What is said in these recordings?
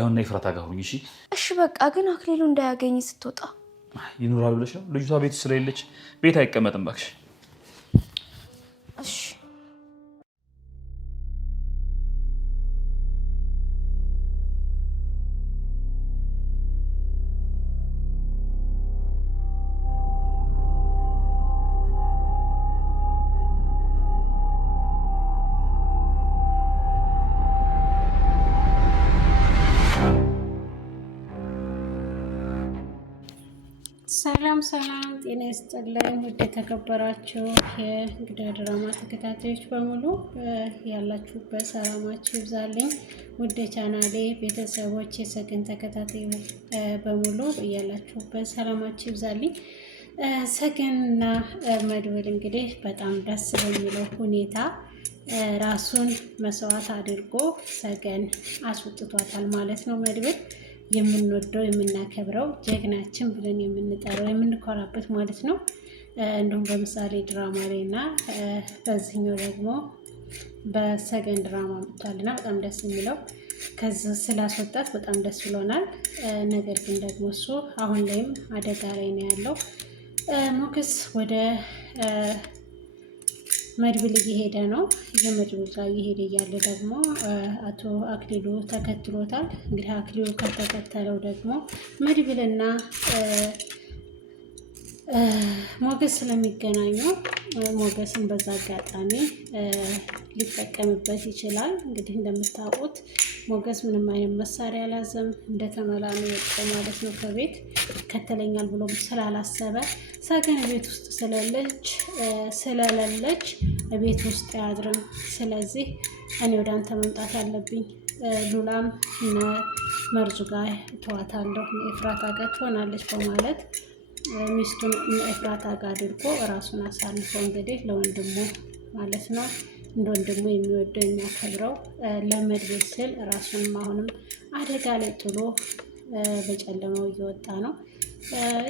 አሁን ነው ፍራታ ጋር ሆኝ። እሺ በቃ ግን አክሊሉ እንዳያገኝ ስትወጣ ይኖራል ብለሽ ነው? ልጅቷ ቤት ስለሌለች ቤት አይቀመጥም እባክሽ። እሺ ሰላም ጤና ይስጥልኝ። ውድ የተከበራችሁ የእንግዳ ድራማ ተከታታዮች በሙሉ ያላችሁበት ሰላማችሁ ይብዛልኝ። ውድ ቻናሌ ቤተሰቦች የሰገን ተከታታዮች በሙሉ ያላችሁበት ሰላማችሁ ይብዛልኝ። ሰገንና መድብል እንግዲህ በጣም ደስ በሚለው ሁኔታ ራሱን መስዋዕት አድርጎ ሰገን አስወጥቷታል ማለት ነው። መድብል የምንወደው የምናከብረው ጀግናችን ብለን የምንጠራው የምንኮራበት ማለት ነው። እንዲሁም በምሳሌ ድራማ ላይ እና በዚህኛው ደግሞ በሰገን ድራማ መጥቷልና በጣም ደስ የሚለው ከዚህ ስላስወጣት በጣም ደስ ብሎናል። ነገር ግን ደግሞ እሱ አሁን ላይም አደጋ ላይ ነው ያለው። ሞገስ ወደ መድብል እየሄደ ነው። የመድብል ጋር እየሄደ እያለ ደግሞ አቶ አክሊሉ ተከትሎታል። እንግዲህ አክሊሉ ከተከተለው ደግሞ መድብልና ሞገስ ስለሚገናኙ ሞገስን በዛ አጋጣሚ ሊጠቀምበት ይችላል። እንግዲህ እንደምታውቁት ሞገስ ምንም አይነት መሳሪያ አላዘም፣ እንደተመላኑ የወጣው ማለት ነው። ከቤት ከተለኛል ብሎ ስላላሰበ ሰገን ቤት ውስጥ ስለሌለች ቤት ውስጥ አያድርም። ስለዚህ እኔ ወደ አንተ መምጣት አለብኝ፣ ሉላም እነ መርዙ ጋር ተዋታለሁ፣ ኤፍራታ ጋር ትሆናለች በማለት ሚስቱን ኤፍራታ ጋር አድርጎ ራሱን አሳልፎ እንግዲህ ለወንድሙ ማለት ነው እንደ ወንድሙ የሚወደው የሚያከብረው ለመድብል ስል ራሱንም አሁንም አደጋ ላይ ጥሎ በጨለማው እየወጣ ነው።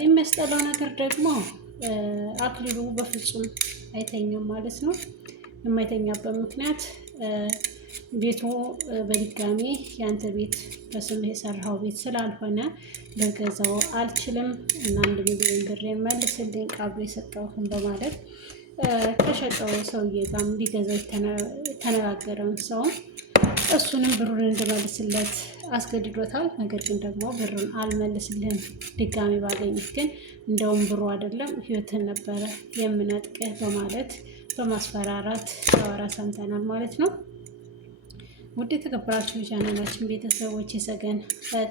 የሚያስጠላው ነገር ደግሞ አክሊሉ በፍጹም አይተኛም ማለት ነው። የማይተኛበት ምክንያት ቤቱ በድጋሚ ያንተ ቤት በስምህ የሰራው ቤት ስላልሆነ ልገዛው አልችልም እና 1 ሚሊዮን ብር መልስልኝ ቃሉ የሰጠሁህን በማለት ከሸጠው ሰውዬ ጋር ሊገዛው የተነጋገረውን ሰው እሱንም ብሩን እንድመልስለት አስገድዶታል። ነገር ግን ደግሞ ብሩን አልመልስልህም፣ ድጋሚ ባገኝህ ግን እንደውም ብሩ አይደለም ህይወትን ነበረ የምነጥቅህ በማለት በማስፈራራት ሲያወራ ሰምተናል ማለት ነው። ውድ የተከበራችሁ ቻናላችን ቤተሰቦች የሰገን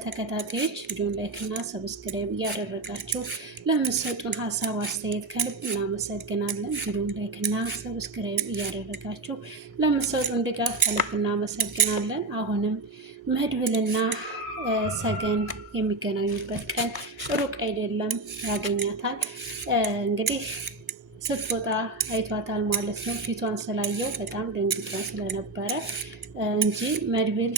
ተከታታዮች ቪዲዮን ላይክ እና ሰብስክራይብ እያደረጋችሁ ለምትሰጡን ሀሳብ አስተያየት ከልብ እናመሰግናለን። ቪዲዮን ላይክ እና ሰብስክራይብ እያደረጋችሁ ለምትሰጡን ድጋፍ ከልብ እናመሰግናለን። አሁንም መድብልና ሰገን የሚገናኙበት ቀን ሩቅ አይደለም፣ ያገኛታል። እንግዲህ ስትወጣ አይቷታል ማለት ነው። ፊቷን ስላየው በጣም ደንግጦ ስለነበረ እንጂ መድብል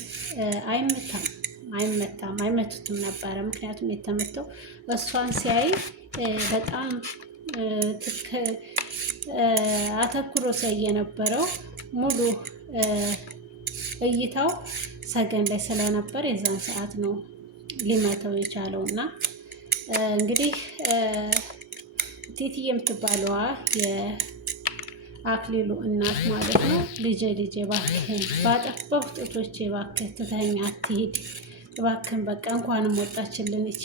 አይመቱትም ነበረ። ምክንያቱም የተመተው እሷን ሲያይ በጣም አተኩሮ ሲያይ የነበረው ሙሉ እይታው ሰገን ላይ ስለነበር የዛን ሰዓት ነው ሊመተው የቻለው እና እንግዲህ ቲቲ የምትባለዋ አክሊሉ እናት ማለት ነው ልጄ እባክህን ባጠፋሁ ጡቶቼ እባክህ ትተኸኝ አትሂድ እባክህን በቃ እንኳንም ወጣችልን እቺ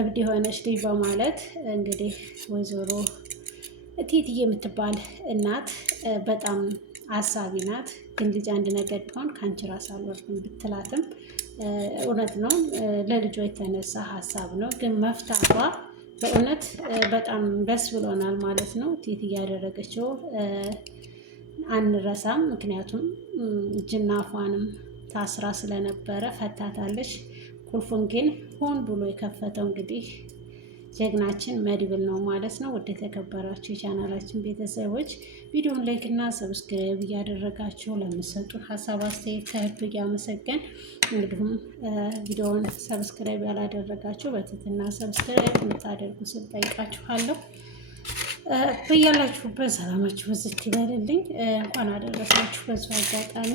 እብድ የሆነች ልጅ በማለት እንግዲህ ወይዘሮ ቲቲ የምትባል እናት በጣም አሳቢ ናት። ግን ልጅ አንድ ነገር ቢሆን ከአንቺ ራስ አልወርድም ብትላትም እውነት ነው፣ ለልጇ የተነሳ ሀሳብ ነው። ግን መፍታቷ በእውነት በጣም ደስ ብሎናል ማለት ነው። ቲቲ እያደረገችው አንረሳም። ምክንያቱም እጅና አፏንም ታስራ ስለነበረ ፈታታለች። ቁልፉን ግን ሆን ብሎ የከፈተው እንግዲህ ጀግናችን መድብል ነው ማለት ነው። ወደ ተከበራችሁ የቻናላችን ቤተሰቦች ቪዲዮን ላይክ እና ሰብስክራይብ እያደረጋችሁ ለምትሰጡን ሀሳብ አስተያየት ከልብ እያመሰገን እንግዲሁም ቪዲዮውን ሰብስክራይብ ያላደረጋችሁ በትህትና ሰብስክራይብ እንድታደርጉ ስል ጠይቃችኋለሁ። በያላችሁበት ሰላማችሁ ብዝት ይበልልኝ። እንኳን አደረሳችሁ። በዚሁ አጋጣሚ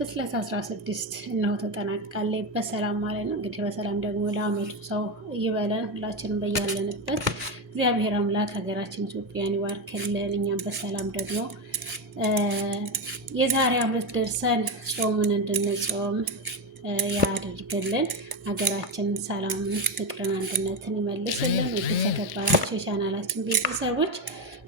ፍስለት 16 እነሆ ተጠናቅቃለች በሰላም ማለት ነው። እንግዲህ በሰላም ደግሞ ለአመቱ ሰው ይበለን። ሁላችንም በያለንበት እግዚአብሔር አምላክ ሀገራችን ኢትዮጵያን ይባርክልን። እኛም በሰላም ደግሞ የዛሬ አመት ደርሰን ጾሙን እንድንጾም ያድርግልን። ሀገራችንን ሰላምን፣ ፍቅርን፣ አንድነትን ይመልስልን። የተከበራችሁ የቻናላችን ቤተሰቦች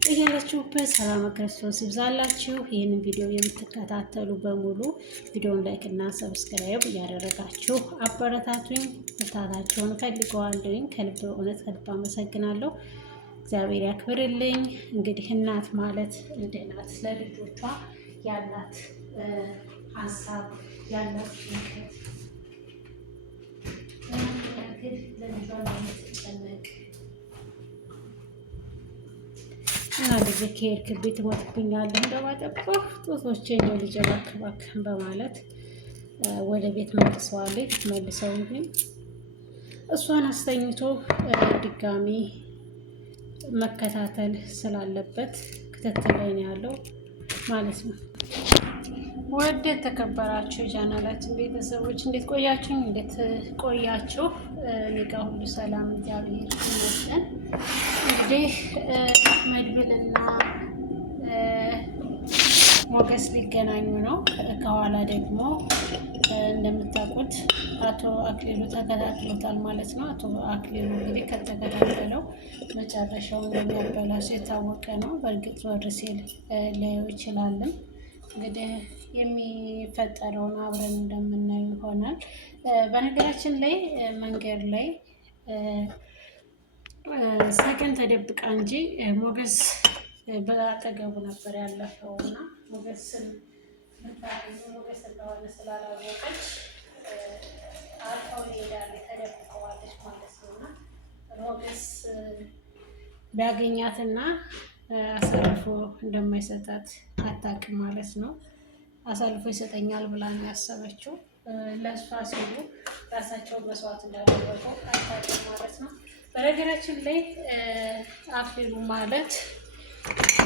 እያላችሁበት ሰላም ክርስቶስ ይብዛላችሁ። ይህንን ቪዲዮ የምትከታተሉ በሙሉ ቪዲዮን ላይክ እና ሰብስክራይብ እያደረጋችሁ አበረታቱኝ። እርታታችሁን ፈልገዋለሁኝ። ከልብ እውነት ከልብ አመሰግናለሁ። እግዚአብሔር ያክብርልኝ። እንግዲህ እናት ማለት እንደ ናት። ለልጆቿ ያላት ሀሳብ ያላት ጭንቀት ለልጇ ለምትጨነቅ እና ልጅ ከሄድክቤት ትሞትብኛለህ እንደማጠባህ ጡቶቼ እንደ ልጅ እባክህ በማለት ወደ ቤት መልሰዋለች። መልሰው ግን እሷን አስተኝቶ ድጋሚ መከታተል ስላለበት ክትትል ላይ ነው ያለው ማለት ነው። ወደ ተከበራችሁ የቻናላችን ቤተሰቦች እንዴት ቆያችሁ? እንዴት ቆያችሁ? እኔ ጋር ሁሉ ሰላም እግዚአብሔር ይመስገን። እንግዲህ መድብልና ሞገስ ሊገናኙ ነው። ከኋላ ደግሞ እንደምታውቁት አቶ አክሊሉ ተከታትሎታል ማለት ነው። አቶ አክሊሉ እንግዲህ ከተከታተለው መጨረሻውን እንደሚያበላሽ የታወቀ ነው። በእርግጥ ዞር ሲል ሊያየው ይችላልም። እንግዲህ የሚፈጠረውን አብረን እንደምናየው ይሆናል። በነገራችን ላይ መንገድ ላይ ሰገን ተደብቃ እንጂ ሞገስ በአጠገቡ ነበር ያለፈው እና ሞገስን ሞገስ እንደሆነ ስላላወቀች አልፈው ሄዳለች፣ ተደብቀዋለች ማለት ነው። እና ሞገስ ቢያገኛትና አሳልፎ እንደማይሰጣት አታውቅም ማለት ነው። አሳልፎ ይሰጠኛል ብላ ነው ያሰበችው። ለእሷ ሲሉ ራሳቸውን መስዋዕት እንዳደረጉ አታውቅም ማለት ነው። በነገራችን ላይ አክሊሉ ማለት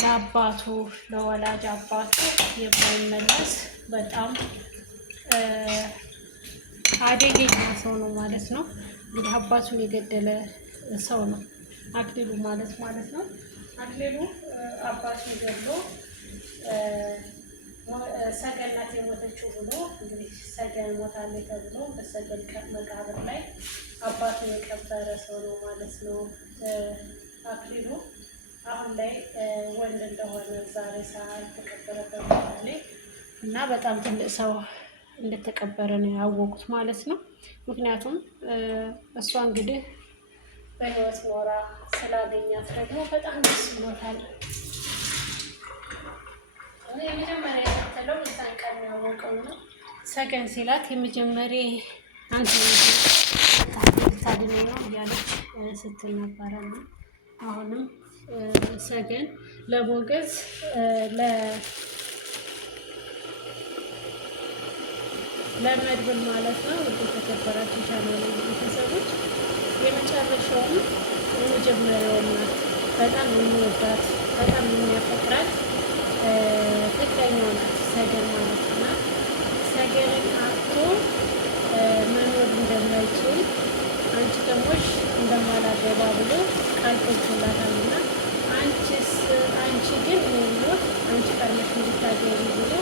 ለአባቱ ለወላጅ አባቱ የማይመለስ በጣም አደገኛ ሰው ነው ማለት ነው። እንግዲህ አባቱን የገደለ ሰው ነው አክሊሉ ማለት ነው። አክሊሉ አባቱን ገድሎ ሰገን ናት የሞተችው ብሎ እንግዲህ ሰገን ሞታለች ተብሎ በሰገን መቃብር ላይ አባቱን የቀበረ ሰው ነው ማለት ነው አክሊሉ። አሁን ላይ ወንድ እንደሆነ ዛሬ ሰዓት ተቀበረበት ቦታ ላይ እና በጣም ትልቅ ሰው እንደተቀበረ ነው ያወቁት ማለት ነው። ምክንያቱም እሷ እንግዲህ በህይወት ኖራ ስላገኛት ደግሞ በጣም ደስ ብሎታል። የመጀመሪያ የምትለው እዛን ቀን ያወቀው ነው። ሰገን ሲላት የመጀመሪያ አንተ ልታድነኝ ነው እያለች ስትል ነበረ። አሁንም ሰገን ለሞገስ ለመድብል ማለት ነው። የተከበራችሁ ቻናል ቤተሰቦች የመጨረሻውም የመጀመሪያውም ናት። በጣም የሚወዳት በጣም የሚያፈቅራት ፍቅረኛው ናት ሰገን ማለት እና ሰገንን አጥቶ መኖር እንደማይችል አንቺ ደሞሽ እንደማላገባ ብሎ ቃል ገብቶላታል እና አንቺ ግን ሞት አንቺ ቀድመሽ እንድታገቢ ብሎ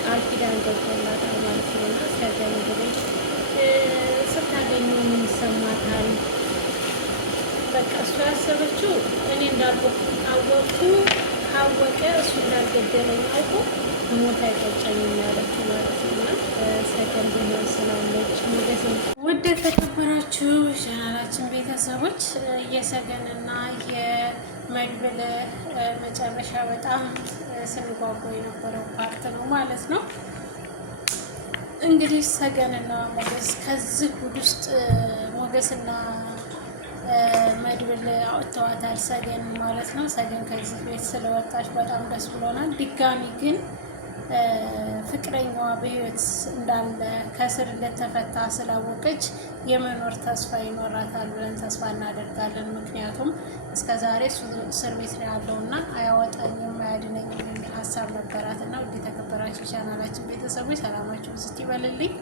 ቃል ኪዳን ገብቶላታል ማለት ነው። እና ሰገን እንግዲህ ስታገኘው ምን ይሰማታል? በቃ እሱ ያሰበችው እኔ እንዳልወቅቱ ካወቀ እሱ እንዳልገደለኝ አውቆ ሞት አይቆጨኝም ያለችው ማለት ነው። እና ሰገን ቢሆን ስላለች ሞገስ ውድ የተከበራችሁ ቻናላችን ቤተሰቦች የሰገንና የመድብል መጨረሻ በጣም ስንጓጓ የነበረው ፓርት ነው ማለት ነው። እንግዲህ ሰገንና ሞገስ ከዚህ ጉድ ውስጥ ሞገስና መድብል አውጥተዋታል ሰገን ማለት ነው። ሰገን ከዚህ ቤት ስለወጣች በጣም ደስ ብሎናል። ድጋሚ ግን ፍቅረኛዋ በህይወት እንዳለ ከስር እንደተፈታ ስላወቀች የመኖር ተስፋ ይኖራታል ብለን ተስፋ እናደርጋለን። ምክንያቱም እስከዛሬ እስር ቤት ነው ያለውና አያወጣኝም አያድነኝም የሚል ሀሳብ ነበራት እና ውድ የተከበራችሁ ቻናላችን ቤተሰቦች ሰላማችሁ ብዝት ይበልልኝ።